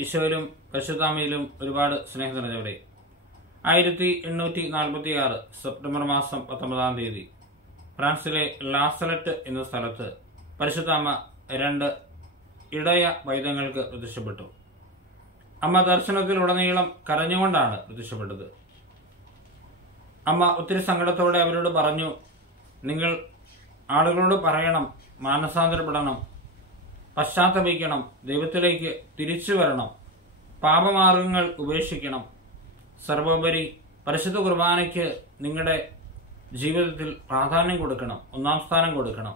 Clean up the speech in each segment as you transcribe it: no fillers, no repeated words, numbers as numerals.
ഈശോയിലും പരിശുദ്ധാമയിലും ഒരുപാട് സ്നേഹം നിറഞ്ഞവരെ, 1846 സെപ്റ്റംബർ മാസം 19-ാം തീയതി ഫ്രാൻസിലെ ലാസലറ്റ് എന്ന സ്ഥലത്ത് പരിശുദ്ധാമ്മ 2 ഇടയ പൈതങ്ങൾക്ക് പ്രത്യക്ഷപ്പെട്ടു. അമ്മ ദർശനത്തിലുടനീളം കരഞ്ഞുകൊണ്ടാണ് പ്രത്യക്ഷപ്പെട്ടത്. അമ്മ ഒത്തിരി സങ്കടത്തോടെ അവരോട് പറഞ്ഞു, നിങ്ങൾ ആളുകളോട് പറയണം, മാനസാന്തരപ്പെടണം, പശ്ചാത്തപിക്കണം, ദൈവത്തിലേക്ക് തിരിച്ചു വരണം, പാപമാർഗങ്ങൾ ഉപേക്ഷിക്കണം, സർവോപരി പരിശുദ്ധ കുർബാനയ്ക്ക് നിങ്ങളുടെ ജീവിതത്തിൽ പ്രാധാന്യം കൊടുക്കണം, 1-ാം സ്ഥാനം കൊടുക്കണം.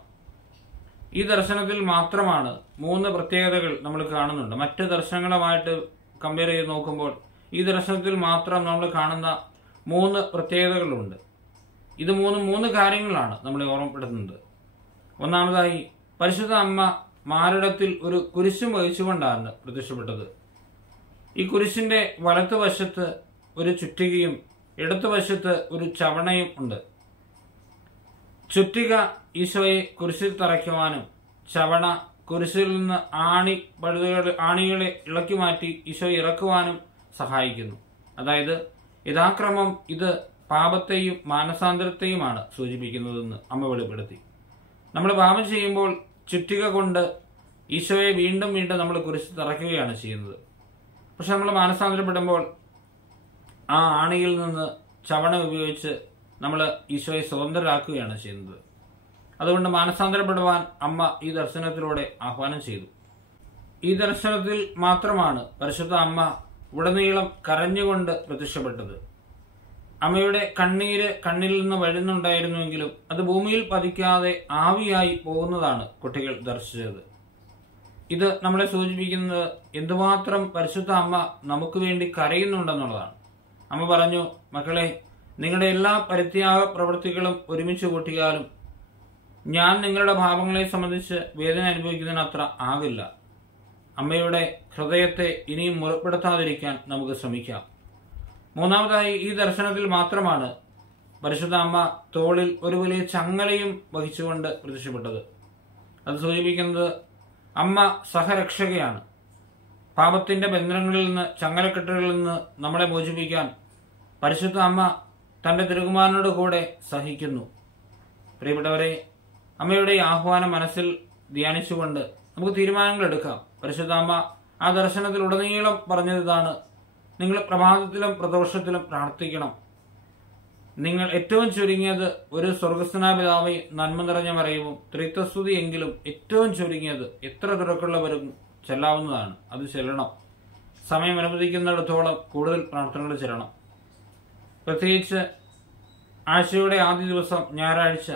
ഈ ദർശനത്തിൽ മാത്രമാണ് 3 പ്രത്യേകതകൾ നമ്മൾ കാണുന്നുണ്ട്. മറ്റ് ദർശനങ്ങളുമായിട്ട് കമ്പയർ ചെയ്ത് നോക്കുമ്പോൾ ഈ ദർശനത്തിൽ മാത്രം നമ്മൾ കാണുന്ന 3 പ്രത്യേകതകളുണ്ട്. ഇത് 3 കാര്യങ്ങളാണ് നമ്മളെ ഓർമ്മപ്പെടുത്തുന്നത്. ഒന്നാമതായി, പരിശുദ്ധ അമ്മ മാറിടത്തിൽ ഒരു കുരിശും വഹിച്ചുകൊണ്ടാണ് പ്രത്യക്ഷപ്പെട്ടത്. ഈ കുരിശിന്റെ വലത്തുവശത്ത് ഒരു ചുറ്റികയും ഇടത്തുവശത്ത് ഒരു ചവണയും ഉണ്ട്. ചുറ്റിക ഈശോയെ കുരിശിൽ തറയ്ക്കുവാനും ചവണ കുരിശിൽ നിന്ന് ആണികളെ ഇളക്കി മാറ്റി ഈശോയെ ഇറക്കുവാനും സഹായിക്കുന്നു. അതായത് യഥാക്രമം ഇത് പാപത്തെയും മാനസാന്തരത്തെയുമാണ് സൂചിപ്പിക്കുന്നതെന്ന് അമ്മ വെളിപ്പെടുത്തി. നമ്മൾ പാപം ചെയ്യുമ്പോൾ ചുറ്റിക കൊണ്ട് ഈശോയെ വീണ്ടും വീണ്ടും നമ്മൾ കുരിശിൽ തറയ്ക്കുകയാണ് ചെയ്യുന്നത്. പക്ഷെ നമ്മൾ മാനസാന്തരപ്പെടുമ്പോൾ ആ ആണിയിൽ നിന്ന് ചവണ ഉപയോഗിച്ച് നമ്മൾ ഈശോയെ സ്വതന്ത്രരാക്കുകയാണ് ചെയ്യുന്നത്. അതുകൊണ്ട് മാനസാന്തരപ്പെടുവാൻ അമ്മ ഈ ദർശനത്തിലൂടെ ആഹ്വാനം ചെയ്തു. ഈ ദർശനത്തിൽ മാത്രമാണ് പരിശുദ്ധ അമ്മ ഉടനീളം കരഞ്ഞുകൊണ്ട് പ്രത്യക്ഷപ്പെട്ടത്. അമ്മയുടെ കണ്ണീര് കണ്ണിൽ നിന്ന് വഴുന്നുണ്ടായിരുന്നുവെങ്കിലും അത് ഭൂമിയിൽ പതിക്കാതെ ആവിയായി പോകുന്നതാണ് കുട്ടികൾ ദർശിച്ചത്. ഇത് നമ്മളെ സൂചിപ്പിക്കുന്നത് എന്തുമാത്രം പരിശുദ്ധ അമ്മ നമുക്ക് വേണ്ടി കരയുന്നുണ്ടെന്നുള്ളതാണ്. അമ്മ പറഞ്ഞു, മക്കളെ, നിങ്ങളുടെ എല്ലാ പരിത്യാഗ പ്രവൃത്തികളും ഒരുമിച്ച് കൂട്ടിയാലും ഞാൻ നിങ്ങളുടെ പാപങ്ങളെ സംബന്ധിച്ച് വേദന അനുഭവിക്കുന്നതിനത്ര ആകില്ല. അമ്മയുടെ ഹൃദയത്തെ ഇനിയും മുറിപ്പെടുത്താതിരിക്കാൻ നമുക്ക് ശ്രമിക്കാം. മൂന്നാമതായി, ഈ ദർശനത്തിൽ മാത്രമാണ് പരിശുദ്ധ അമ്മ തോളിൽ ഒരു വലിയ ചങ്ങലയും വഹിച്ചുകൊണ്ട് പ്രത്യക്ഷപ്പെട്ടത്. അത് സൂചിപ്പിക്കുന്നത് അമ്മ സഹരക്ഷകയാണ്. പാപത്തിന്റെ ബന്ധനങ്ങളിൽ നിന്ന്, ചങ്ങലക്കെട്ടുകളിൽ നിന്ന് നമ്മളെ മോചിപ്പിക്കാൻ പരിശുദ്ധ അമ്മ തന്റെ തിരുകുമാരനോട് കൂടെ സഹിക്കുന്നു. പ്രിയപ്പെട്ടവരെ, അമ്മയുടെ ഈ ആഹ്വാനം മനസ്സിൽ ധ്യാനിച്ചുകൊണ്ട് നമുക്ക് തീരുമാനങ്ങൾ എടുക്കാം. പരിശുദ്ധ അമ്മ ആ ദർശനത്തിലുടനീളം പറഞ്ഞതാണ്, നിങ്ങൾ പ്രഭാതത്തിലും പ്രദോഷത്തിലും പ്രാർത്ഥിക്കണം. നിങ്ങൾ ഏറ്റവും ചുരുങ്ങിയത് ഒരു സ്വർഗസ്നാപിതാവേ നന്മ നിറഞ്ഞ മറിയവും ത്രിത്വസ്തുതി എങ്കിലും ഏറ്റവും ചുരുങ്ങിയത് എത്ര തിരക്കുള്ളവരും ചെല്ലാവുന്നതാണ്. അത് ചെല്ലണം. സമയം അനുവദിക്കുന്നിടത്തോളം കൂടുതൽ പ്രാർത്ഥനകൾ ചെല്ലണം. പ്രത്യേകിച്ച് ആഴ്ചയുടെ ആദ്യ ദിവസം ഞായറാഴ്ച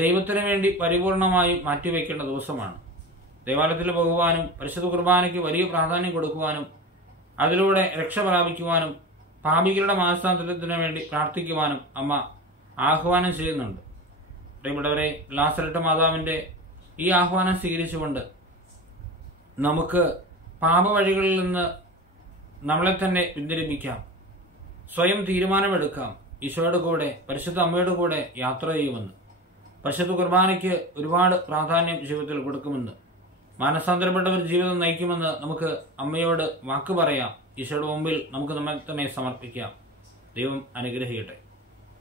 ദൈവത്തിനു വേണ്ടി പരിപൂർണമായും മാറ്റിവെക്കേണ്ട ദിവസമാണ്. ദേവാലയത്തിൽ പോകുവാനും പരിശുദ്ധ കുർബാനയ്ക്ക് വലിയ പ്രാധാന്യം കൊടുക്കുവാനും അതിലൂടെ രക്ഷ പ്രാപിക്കുവാനും പാപികളുടെ മാനസാന്തരത്തിന് വേണ്ടി പ്രാർത്ഥിക്കുവാനും അമ്മ ആഹ്വാനം ചെയ്യുന്നുണ്ട്. പ്രിയപ്പെട്ടവരെ, ലാസലറ്റ് മാതാവിന്റെ ഈ ആഹ്വാനം സ്വീകരിച്ചുകൊണ്ട് നമുക്ക് പാപവഴികളിൽ നിന്ന് നമ്മളെ തന്നെ പിന്തിരിപ്പിക്കാം. സ്വയം തീരുമാനമെടുക്കാം. ഈശോയുടെ കൂടെ, പരിശുദ്ധ അമ്മയുടെ കൂടെ യാത്ര ചെയ്യുമെന്ന്, പരിശുദ്ധ കുർബാനയ്ക്ക് ഒരുപാട് പ്രാധാന്യം ജീവിതത്തിൽ കൊടുക്കുമെന്ന്, മാനസാന്തരപ്പെട്ടവർ ജീവിതം നയിക്കുമെന്ന് നമുക്ക് അമ്മയോട് വാക്ക് പറയാം. ഈശോയുടെ മുമ്പിൽ നമുക്ക് നമ്മെ തന്നെ സമർപ്പിക്കാം. ദൈവം അനുഗ്രഹിക്കട്ടെ.